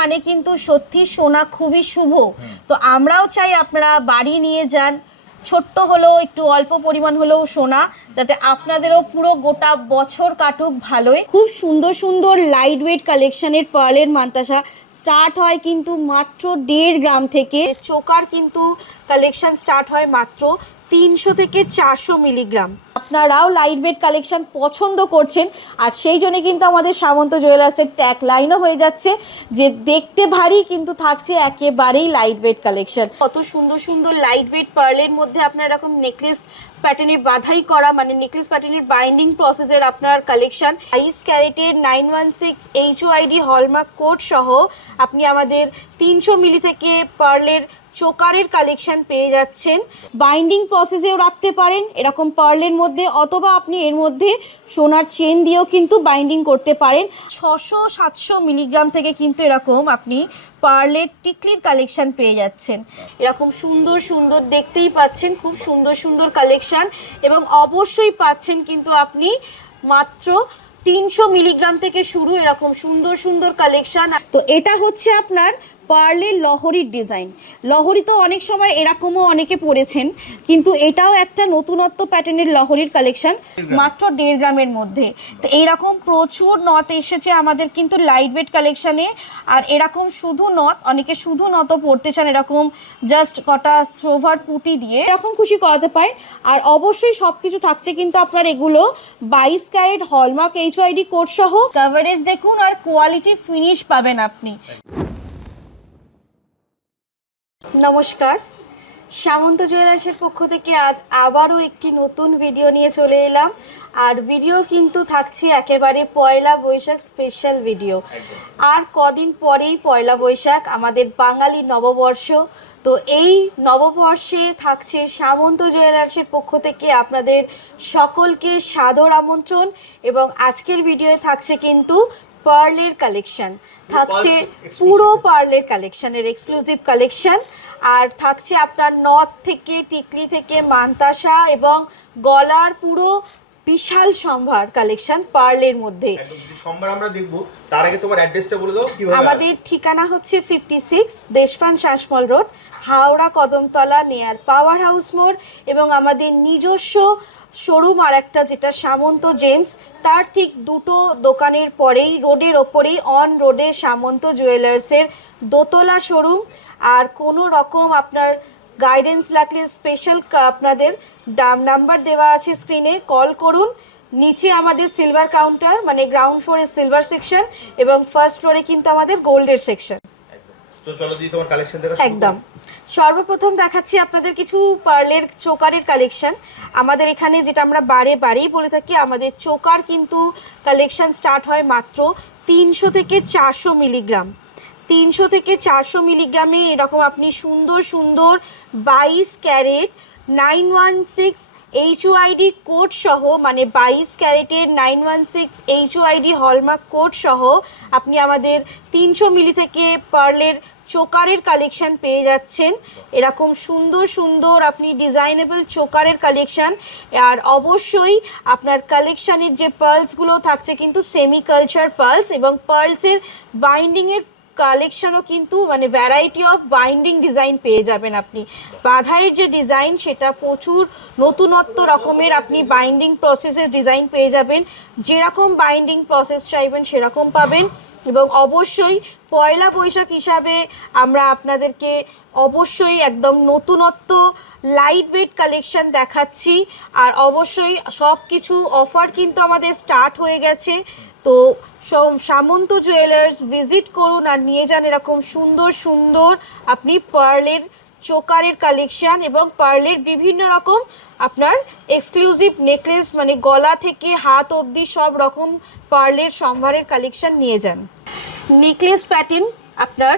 মানে কিন্তু সত্যি সোনা খুবই শুভ। তো আমরাও চাই আপনারা বাড়ি নিয়ে যান, ছোট্ট হলেও একটু অল্প পরিমাণ হলেও সোনা, যাতে আপনাদেরও পুরো গোটা বছর কাটুক ভালোই। খুব সুন্দর সুন্দর লাইট ওয়েট কালেকশনের পার্লের মান্তাসা স্টার্ট হয় কিন্তু মাত্র 1.5 গ্রাম থেকে। চোকার কিন্তু কালেকশন স্টার্ট হয় মাত্র 300 থেকে 400 মিলিগ্রাম। আপনারাও লাইট ওয়েট কালেকশন পছন্দ করছেন, আর সেই জন্য কিন্তু আমাদের সামন্ত জুয়েলার্সের ট্যাগ লাইনও হয়ে যাচ্ছে যে দেখতে ভারী কিন্তু থাকছে একেবারেই লাইট ওয়েট কালেকশন। কত সুন্দর সুন্দর লাইট ওয়েট পার্লের মধ্যে আপনার এরকম নেকলেস প্যাটার্নের বাধাই করা, মানে নেকলেস প্যাটার্নের বাইন্ডিং প্রসেসের আপনার কালেকশন। 22 ক্যারেটের 916 HOID হলমার্ক কোড সহ আপনি আমাদের 300 মিলি থেকে পার্লের চোকারের কালেকশন পেয়ে যাচ্ছেন। বাইন্ডিং প্রসেসেও রাখতে পারেন এরকম পার্লের মধ্যে, অথবা আপনি এর মধ্যে সোনার চেন দিয়েও কিন্তু বাইন্ডিং করতে পারেন। 600-700 মিলিগ্রাম থেকে কিন্তু এরকম আপনি পার্লের টিকলির কালেকশন পেয়ে যাচ্ছেন। এরকম সুন্দর সুন্দর দেখতেই পাচ্ছেন, খুব সুন্দর সুন্দর কালেকশন, এবং অবশ্যই পাচ্ছেন কিন্তু আপনি মাত্র 300 মিলিগ্রাম থেকে শুরু এরকম সুন্দর সুন্দর কালেকশন। তো এটা হচ্ছে আপনার পার্লের লহরির ডিজাইন। লহরি তো অনেক সময় এরকমও অনেকে পরেছেন, কিন্তু এটাও একটা নতুনত্ব প্যাটার্নের লহরির কালেকশন মাত্র 1.5 গ্রামের মধ্যে। তো এইরকম প্রচুর নথ এসেছে আমাদের কিন্তু লাইট ওয়েট কালেকশানে। আর এরকম শুধু নথ, অনেকে শুধু নথও পরতে চান এরকম জাস্ট কটা সোভার পুঁতি দিয়ে, এরকম খুশি করাতে পারেন। আর অবশ্যই সব কিছু থাকছে কিন্তু আপনার এগুলো 22 ক্যারেট হলমার্ক HOID কোড সহ। কভারেজ দেখুন আর কোয়ালিটি ফিনিশ পাবেন আপনি। নমস্কার, সামন্ত জুয়েলার্সের পক্ষ থেকে আজ আবারও একটি নতুন ভিডিও নিয়ে চলে এলাম। আর ভিডিও কিন্তু থাকছে একেবারে পয়লা বৈশাখ স্পেশাল ভিডিও। আর কদিন পরেই পয়লা বৈশাখ, আমাদের বাঙালি নববর্ষ। তো এই নববর্ষে থাকছে সামন্ত জুয়েলার্সের পক্ষ থেকে আপনাদের সকলকে সাদর আমন্ত্রণ। এবং আজকের ভিডিওয়ে থাকছে কিন্তু পার্লের কালেকশন, থাকছে পুরো পার্লের কালেকশনের এক্সক্লুসিভ কালেকশন। আর থাকছে আপনার নথ থেকে টিকলি থেকে মান্তাসা এবং গলার পুরো বিশাল সম্ভার কালেকশন পার্লের মধ্যে। সম্ভার আমরা দেখব, তার আগে তোমার অ্যাড্রেসটা বলে দাও কিভাবে। আমাদের ঠিকানা হচ্ছে 56 Deshapran Sasmal road, Howrah Kadamtala, near power house মোড়। এবং আমাদের নিজস্ব শোরুম আর একটা যেটা সামন্ত জেমস, তার ঠিক দুটো দোকানের পরেই রোডের ওপরেই অন রোডে সামন্ত জুয়েলার্সের দোতলা শোরুম। আর কোনো রকম আপনার গাইডেন্স লাগলে স্পেশাল আপনাদের নাম্বার দেওয়া আছে স্ক্রিনে, কল করুন। নিচে আমাদের সিলভার কাউন্টার, মানে গ্রাউন্ড ফ্লোরে সিলভার সেকশন, এবং ফার্স্ট ফ্লোরে কিন্তু আমাদের গোল্ডের সেকশন। তো চলো দিই তোমার কালেকশন দেখা। একদম সর্বপ্রথম দেখাচ্ছি আপনাদের কিছু পার্লের চোকারের কালেকশন। আমাদের এখানে যেটা আমরা বারেই বলে থাকি, আমাদের চোকার কিন্তু কালেকশন স্টার্ট হয় মাত্র 300 থেকে 400 মিলিগ্রাম। 300 থেকে 400 মিলিগ্রামে এরকম আপনি সুন্দর সুন্দর 22 ক্যারেট 916 HOID কোড সহ, মানে 22 ক্যারেটের 916 HOID হলমার্ক কোড সহ আপনি আমাদের 300 মিলি থেকে পার্লের চোকারের কালেকশন পেয়ে যাচ্ছেন। এরকম সুন্দর সুন্দর আপনি ডিজাইনেবল চোকারের কালেকশন। আর অবশ্যই আপনার কালেকশানের যে পার্লসগুলো থাকছে কিন্তু সেমি কালচার পার্লস, এবং পার্লসের বাইন্ডিংয়ের কালেকশনও কিন্তু মানে ভ্যারাইটি অফ বাইন্ডিং ডিজাইন পেয়ে যাবেন আপনি। বাধাইয়ের যে ডিজাইন সেটা প্রচুর নতুনত্ব রকমের আপনি বাইন্ডিং প্রসেসের ডিজাইন পেয়ে যাবেন। যেরকম বাইন্ডিং প্রসেস চাইবেন সেরকম পাবেন। এবং অবশ্যই পয়লা বৈশাখ হিসাবে আমরা আপনাদেরকে অবশ্যই একদম নতুনত্ব লাইট ওয়েট কালেকশন দেখাচ্ছি। আর অবশ্যই সব কিছু অফার কিন্তু আমাদের স্টার্ট হয়ে গেছে। তো সামন্ত জুয়েলার্স ভিজিট করুন আর নিয়ে যান এরকম সুন্দর সুন্দর আপনি পার্লের চোকারের কালেকশন, এবং পার্লের বিভিন্ন রকম আপনার এক্সক্লুসিভ নেকলেস, মানে গলা থেকে হাত অবধি সব রকম পার্লের সম্ভারের কালেকশন নিয়ে যান। নেকলেস প্যাটার্ন আপনার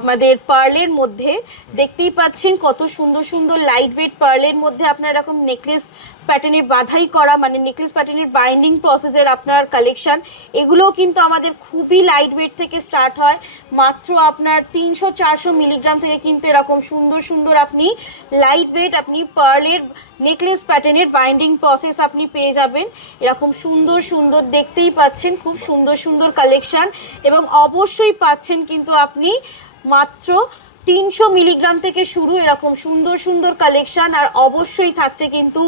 আমাদের পার্লের মধ্যে দেখতেই পাচ্ছেন কত সুন্দর সুন্দর লাইট ওয়েট পার্লের মধ্যে আপনার এরকম নেকলেস প্যাটার্নের বাধাই করা মানে নেকলেস প্যাটার্নের বাইন্ডিং প্রসেসের আপনার কালেকশন, এগুলোও কিন্তু আমাদের খুবই লাইট ওয়েট থেকে স্টার্ট হয়। মাত্র আপনার 300-400 মিলিগ্রাম থেকে কিন্তু এরকম সুন্দর সুন্দর আপনি লাইট ওয়েট আপনি পার্লের নেকলেস প্যাটার্নের বাইন্ডিং প্রসেস আপনি পেয়ে যাবেন। এরকম সুন্দর সুন্দর দেখতেই পাচ্ছেন, খুব সুন্দর সুন্দর কালেকশন, এবং অবশ্যই পাচ্ছেন কিন্তু আপনি মাত্র 300 মিলিগ্রাম থেকে শুরু এরকম সুন্দর সুন্দর কালেকশন। আর অবশ্যই থাকছে কিন্তু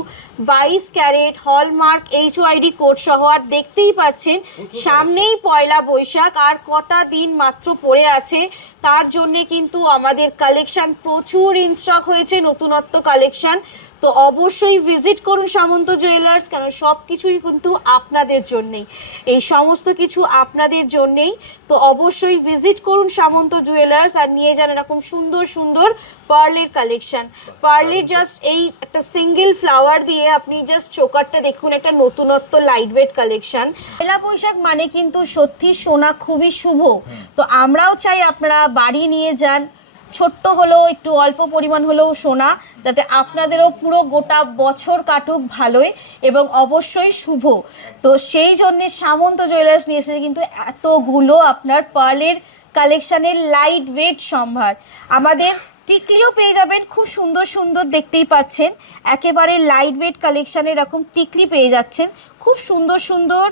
22 ক্যারেট হলমার্ক HOID কোড সহ। আর দেখতেই পাচ্ছেন সামনেই পয়লা বৈশাখ, আর কটা দিন মাত্র পড়ে আছে, তার জন্যে কিন্তু আমাদের কালেকশন প্রচুর ইনস্টক হয়েছে, নতুনত্ব কালেকশন। তো অবশ্যই ভিজিট করুন সামন্ত জুয়েলার্স, কারণ সব কিছুই কিন্তু আপনাদের জন্যেই, এই সমস্ত কিছু আপনাদের জন্যেই। তো অবশ্যই ভিজিট করুন সামন্ত জুয়েলার্স আর নিয়ে যান এরকম সুন্দর সুন্দর পার্লের কালেকশন। পার্লের জাস্ট এই একটা সিঙ্গেল ফ্লাওয়ার দিয়ে আপনি জাস্ট চোকারটা দেখুন, একটা নতুনত্ব লাইট ওয়েট কালেকশন। পয়লা বৈশাখ মানে কিন্তু সত্যি সোনা খুবই শুভ। তো আমরাও চাই আপনারা বাড়ি নিয়ে যান, ছোট্ট হলেও একটু অল্প পরিমাণ হলেও সোনা, যাতে আপনাদেরও পুরো গোটা বছর কাটুক ভালোই এবং অবশ্যই শুভ। তো সেই জন্যে সামন্ত জুয়েলার্স নিয়ে এসেছে কিন্তু এতগুলো আপনার পার্লের কালেকশানের লাইট ওয়েট সম্ভার। আমাদের টিকলিও পেয়ে যাবেন, খুব সুন্দর সুন্দর দেখতেই পাচ্ছেন, একেবারে লাইট ওয়েট কালেকশানের এরকম টিকলি পেয়ে যাচ্ছেন, খুব সুন্দর সুন্দর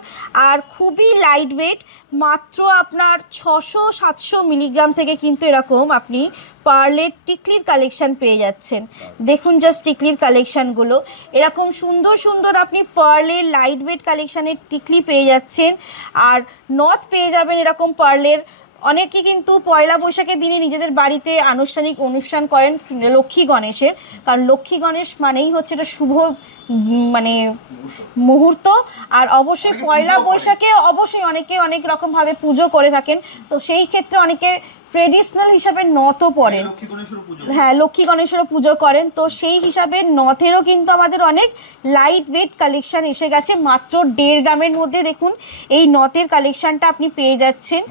আর খুবই লাইট ওয়েট। মাত্র আপনার 600-700 মিলিগ্রাম থেকে কিন্তু এরকম আপনি পার্লের টিকলির কালেকশান পেয়ে যাচ্ছেন। দেখুন জাস্ট টিকলির কালেকশানগুলো, এরকম সুন্দর সুন্দর আপনি পার্লের লাইট ওয়েট কালেকশানের টিকলি পেয়ে যাচ্ছেন। আর নথ পেয়ে যাবেন এরকম পার্লের। অনেকে কিন্তু পয়লা বৈশাখের দিনে নিজেদের বাড়িতে আনুষ্ঠানিক অনুষ্ঠান করেন লক্ষ্মী গণেশের, কারণ লক্ষ্মী গণেশ মানেই হচ্ছে এটা শুভ মানে মুহূর্ত। আর অবশ্যই পয়লা বৈশাখে অবশ্যই অনেকে অনেক রকমভাবে পুজো করে থাকেন, তো সেই ক্ষেত্রে অনেকে ট্রেডিশনাল হিসাবে নথও পড়েন, হ্যাঁ লক্ষ্মী গণেশেরও পুজো করেন। তো সেই হিসাবে নথেরও কিন্তু আমাদের অনেক লাইট ওয়েট কালেকশন এসে গেছে মাত্র 1.5 গ্রামের মধ্যে। দেখুন এই নথের কালেকশনটা আপনি পেয়ে যাচ্ছেন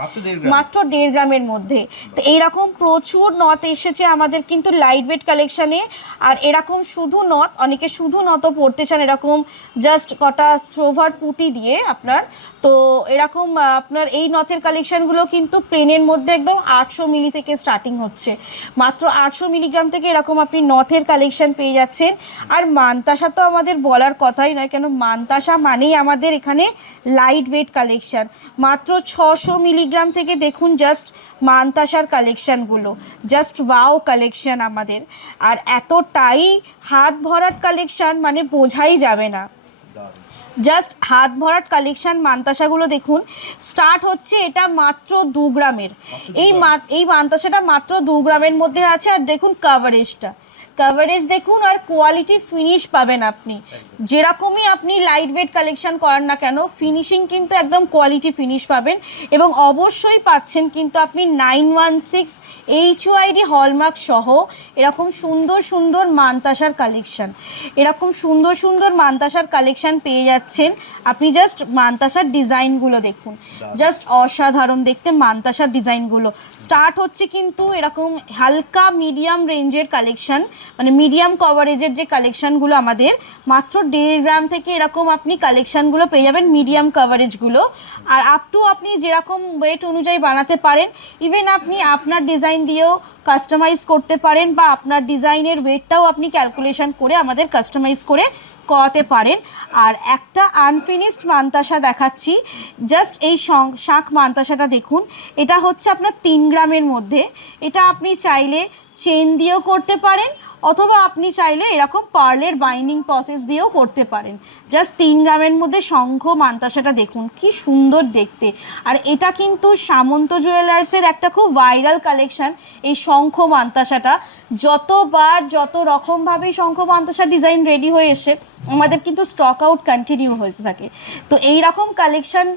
মাত্র 1.5 গ্রামের মধ্যে। তো এইরকম প্রচুর নথ এসেছে আমাদের কিন্তু লাইট ওয়েট কালেকশানে। আর এরকম শুধু নথ, অনেকে শুধু নথও পড়তে চান এরকম জাস্ট কটা সোভার পুঁতি দিয়ে আপনার। তো এরকম আপনার এই নথের কালেকশানগুলো কিন্তু প্লেনের মধ্যে একদম 800 মিলি থেকে স্টার্টিং হচ্ছে, মাত্র 800 মিলিগ্রাম থেকে এরকম আপনি নথের কালেকশন পেয়ে যাচ্ছেন। আর মানতাসা তো আমাদের বলার কথাই নয়, কেন মানতাসা মানেই আমাদের এখানে লাইট ওয়েট কালেকশন। মাত্র 600 মিলিগ্রাম থেকে দেখুন জাস্ট মানতাসার কালেকশানগুলো, জাস্ট ওয়াও কালেকশন আমাদের। আর এতটাই হাত ভরাট কালেকশন মানে বোঝাই যাবে না, জাস্ট হাত ভরাট কালেকশন। মানতাসাগুলো দেখুন স্টার্ট হচ্ছে এটা মাত্র 2 গ্রামের, এই মানতাসাটা মাত্র 2 গ্রামের মধ্যে আছে। আর দেখুন কাভারেজ দেখুন, আর কোয়ালিটি ফিনিশ পাবেন আপনি, যেরকমই আপনি লাইট ওয়েট কালেকশন করেন না কেন ফিনিশিং কিন্তু একদম কোয়ালিটি ফিনিশ পাবেন। এবং অবশ্যই পাচ্ছেন কিন্তু আপনি 916 HOID হলমার্ক সহ এরকম সুন্দর সুন্দর মানতাসার কালেকশন, এরকম সুন্দর সুন্দর মানতাসার কালেকশন পেয়ে যাচ্ছেন আপনি। জাস্ট মানতাসার ডিজাইনগুলো দেখুন, জাস্ট অসাধারণ দেখতে মানতাসার ডিজাইনগুলো। স্টার্ট হচ্ছে কিন্তু এরকম হালকা মিডিয়াম রেঞ্জের কালেকশন, মানে মিডিয়াম কভারেজের যে কালেকশনগুলো আমাদের মাত্র 1.5 গ্রাম থেকে এরকম আপনি কালেকশনগুলো পেয়ে যাবেন, মিডিয়াম কভারেজগুলো। আর আপ টু আপনি যেরকম ওয়েট অনুযায়ী বানাতে পারেন, ইভেন আপনি আপনার ডিজাইন দিয়েও কাস্টমাইজ করতে পারেন, বা আপনার ডিজাইনের ওয়েটটাও আপনি ক্যালকুলেশন করে আমাদের কাস্টমাইজ করে করাতে পারেন। আর একটা আনফিনিশড মানতাসা দেখাচ্ছি, জাস্ট এই শাঁখ মানতাসাটা দেখুন, এটা হচ্ছে আপনার 3 গ্রামের মধ্যে। এটা আপনি চাইলে চেন দিয়েও করতে পারেন, অথবা আপনি চাইলে এরকম পার্লের বাইন্ডিং প্রসেস দিয়েও করতে পারেন। জাস্ট 3 গ্রামের মধ্যে শঙ্খ মানতাসাটা দেখুন কি সুন্দর দেখতে। আর এটা কিন্তু সামন্ত জুয়েলার্সের একটা খুব ভাইরাল কালেকশন, এই শঙ্খ মানতাসাটা। যতবার যত রকমভাবেই শঙ্খ মানতাসা ডিজাইন রেডি হয়ে এসে আমাদের কিন্তু স্টক আউট কন্টিনিউ হতে থাকে। তো এই রকম কালেকশন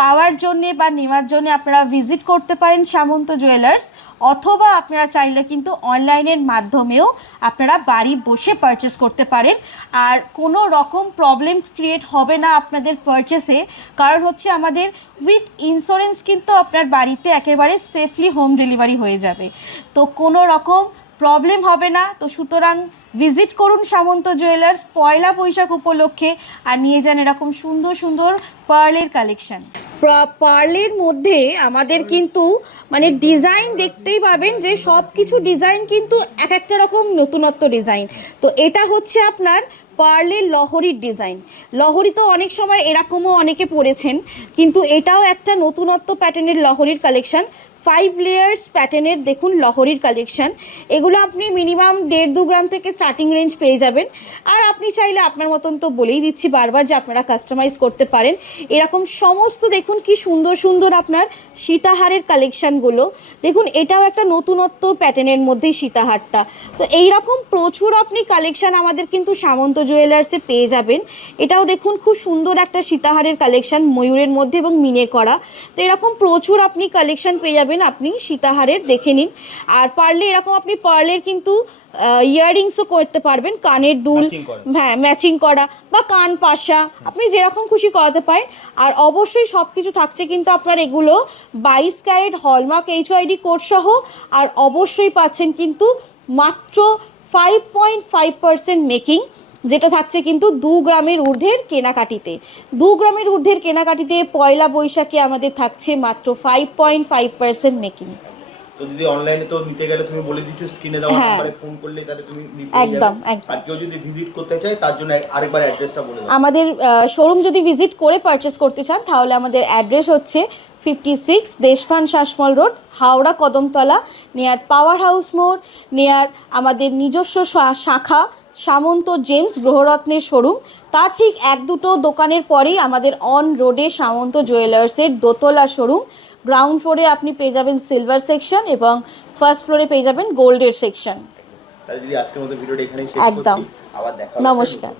পাওয়ার জন্যে বা নেওয়ার জন্য আপনারা ভিজিট করতে পারেন সামন্ত জুয়েলার্স, অথবা আপনারা চাইলে কিন্তু অনলাইনের মাধ্যমেও আপনারা বাড়ি বসে পারচেস করতে পারেন। আর কোনো রকম প্রবলেম ক্রিয়েট হবে না আপনাদের পারচেসে, কারণ হচ্ছে আমাদের উইথ ইন্স্যুরেন্স কিন্তু আপনার বাড়িতে একেবারে সেফলি হোম ডেলিভারি হয়ে যাবে, তো কোনো রকম প্রবলেম হবে না। তো সুতরাং ভিজিট করুন সামন্ত জুয়েলার্স পয়লা বৈশাখ উপলক্ষে, আর নিয়ে যান এরকম সুন্দর সুন্দর পার্লের কালেকশন। পার্লের মধ্যে আমাদের কিন্তু মানে ডিজাইন দেখতেই পাবেন যে সব কিছু ডিজাইন কিন্তু এক একটা রকম নতুনত্ব ডিজাইন। তো এটা হচ্ছে আপনার পার্লের লহরির ডিজাইন। লহরি তো অনেক সময় এরকমও অনেকে পরেছেন, কিন্তু এটাও একটা নতুনত্ব প্যাটার্নের লহরির কালেকশন। 5 লেয়ার্স প্যাটার্নের দেখুন লহরির কালেকশন। এগুলো আপনি মিনিমাম 1.5-2 গ্রাম থেকে স্টার্টিং রেঞ্জ পেয়ে যাবেন। আর আপনি চাইলে আপনার মতন তো বলেই দিচ্ছি বারবার যে আপনারা কাস্টমাইজ করতে পারেন। এরকম সমস্ত দেখুন কি সুন্দর সুন্দর আপনার সীতাহারের কালেকশানগুলো দেখুন, এটাও একটা নতুনত্ব প্যাটার্নের মধ্যেই সীতাহারটা। তো এইরকম প্রচুর আপনি কালেকশান আমাদের কিন্তু সামন্ত জুয়েলার্সে পেয়ে যাবেন। এটাও দেখুন খুব সুন্দর একটা সীতাহারের কালেকশান ময়ূরের মধ্যে এবং মিনে করা। তো এরকম প্রচুর আপনি কালেকশান পেয়ে যাবেন, আপনি সীতাহারের দেখে নিন। আর পারলে এরকম আপনি পার্লের কিন্তু ইয়াররিংসও করতে পারবেন, কানের দুল, হ্যাঁ ম্যাচিং করা বা কান পাশা, আপনি যেরকম খুশি করাতে পারেন। আর অবশ্যই সব কিছু থাকছে কিন্তু আপনার এগুলো 22 ক্যারেট হলমার্ক HYD কোড সহ। আর অবশ্যই পাচ্ছেন কিন্তু মাত্র 5.5% মেকিং, যেটা থাকছে কিন্তু 2 গ্রামের ঊর্ধ্বের কেনাকাটিতে। 2 গ্রামের ঊর্ধ্বের কেনাকাটিতে পয়লা বৈশাখে আমাদের থাকছে মাত্র 5.5% মেকিং। তো যদি অনলাইনে তো নিতে গেলে তুমি বলে দিচ্ছ স্ক্রিনে দেওয়া নম্বরে ফোন করলে তাহলে তুমি একদম। আর কেউ যদি ভিজিট করতে চায় তার জন্য আরেকবার অ্যাড্রেসটা বলে দাও। আমাদের শোরুম যদি ভিজিট করে পারচেস করতে চান তাহলে আমাদের অ্যাড্রেস হচ্ছে 56 Deshapran Sasmal road, Howrah Kadamtala, near power house মোড়, নিয়ার আমাদের নিজস্ব শাখা সামন্ত জেমস গ্রহরত্নের শোরুম। তার ঠিক 1-2 দোকানের পরেই আমাদের অন রোডে সামন্ত জুয়েলার্সের দোতলা শোরুম। গ্রাউন্ড ফ্লোরে আপনি পেয়ে যাবেন সিলভার সেকশন এবং ফার্স্ট ফ্লোরে পেয়ে যাবেন গোল্ডের সেকশন। তাহলে যদি আজকের মতো ভিডিওটা এখানেই শেষ করছি, আবার দেখা হবে। নমস্কার।